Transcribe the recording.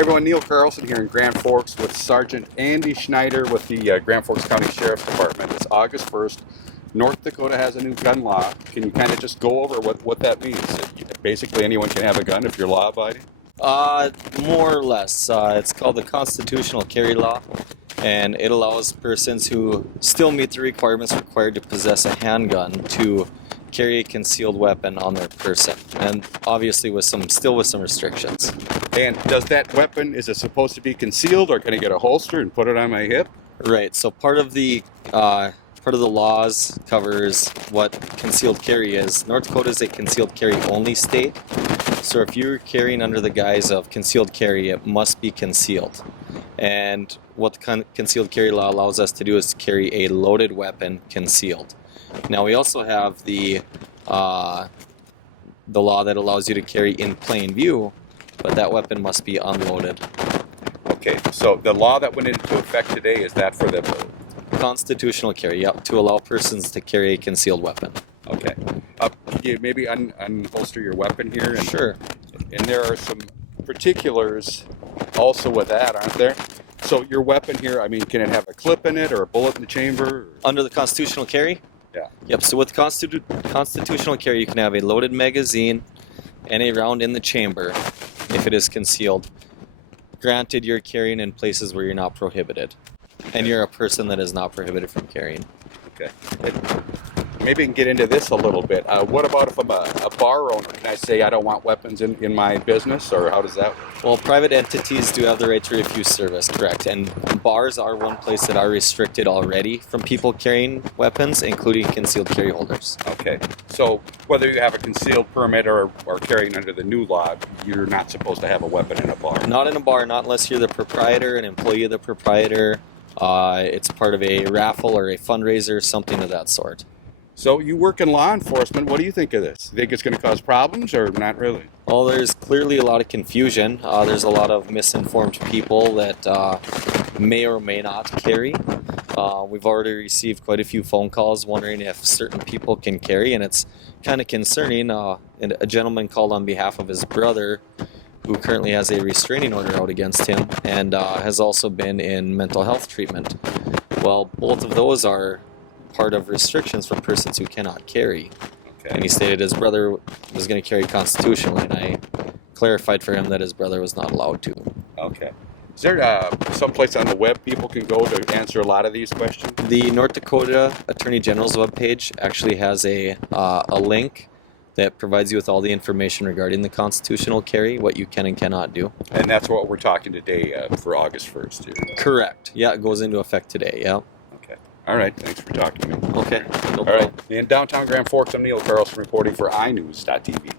Hey everyone, Neil Carlson here in Grand Forks with Sergeant Andy Schneider with the Grand Forks County Sheriff's Department. It's August 1st. North Dakota has a new gun law. Can you kind of just go over what that means? Basically anyone can have a gun if you're law-abiding? More or less. It's called the Constitutional Carry Law, and it allows persons who still meet the requirements required to possess a handgun to carry a concealed weapon on their person, and obviously still with some restrictions. And does that weapon, is it supposed to be concealed, or can I get a holster and put it on my hip? Right. So part of the laws covers what concealed carry is. North Dakota is a concealed carry only state. So if you're carrying under the guise of concealed carry, it must be concealed. And what the concealed carry law allows us to do is to carry a loaded weapon concealed. Now we also have the law that allows you to carry in plain view, but that weapon must be unloaded. Okay, so the law that went into effect today, is that for the Constitutional carry, yep, to allow persons to carry a concealed weapon. Okay. Could you maybe unholster your weapon here? Sure. And there are some particulars also with that, aren't there? So your weapon here, I mean, can it have a clip in it or a bullet in the chamber? Under the constitutional carry? Yeah. Yep, so with constitutional carry, you can have a loaded magazine and a round in the chamber if it is concealed. Granted, you're carrying in places where you're not prohibited. And you're a person that is not prohibited from carrying. Okay. Maybe we can get into this a little bit. What about if I'm a bar owner? Can I say I don't want weapons in my business, or how does that work? Well, private entities do have the right to refuse service, correct. And bars are one place that are restricted already from people carrying weapons, including concealed carry holders. Okay. So whether you have a concealed permit or carrying under the new law, you're not supposed to have a weapon in a bar? Not in a bar, not unless you're the proprietor, an employee of the proprietor. It's part of a raffle or a fundraiser, something of that sort. So you work in law enforcement. What do you think of this? Think it's going to cause problems or not really? Well, there's clearly a lot of confusion. There's a lot of misinformed people that may or may not carry. We've already received quite a few phone calls wondering if certain people can carry, and it's kind of concerning. And a gentleman called on behalf of his brother, who currently has a restraining order out against him and has also been in mental health treatment. Well, both of those are part of restrictions for persons who cannot carry. Okay. And he stated his brother was going to carry constitutionally, and I clarified for him that his brother was not allowed to. Okay. Is there someplace on the web people can go to answer a lot of these questions? The North Dakota Attorney General's webpage actually has a link that provides you with all the information regarding the constitutional carry, what you can and cannot do. And that's what we're talking today for August 1st. Correct. Yeah, it goes into effect today, yeah. Okay. All right, thanks for talking to me. Okay. All right. In downtown Grand Forks, I'm Neil Carlson reporting for iNews.tv.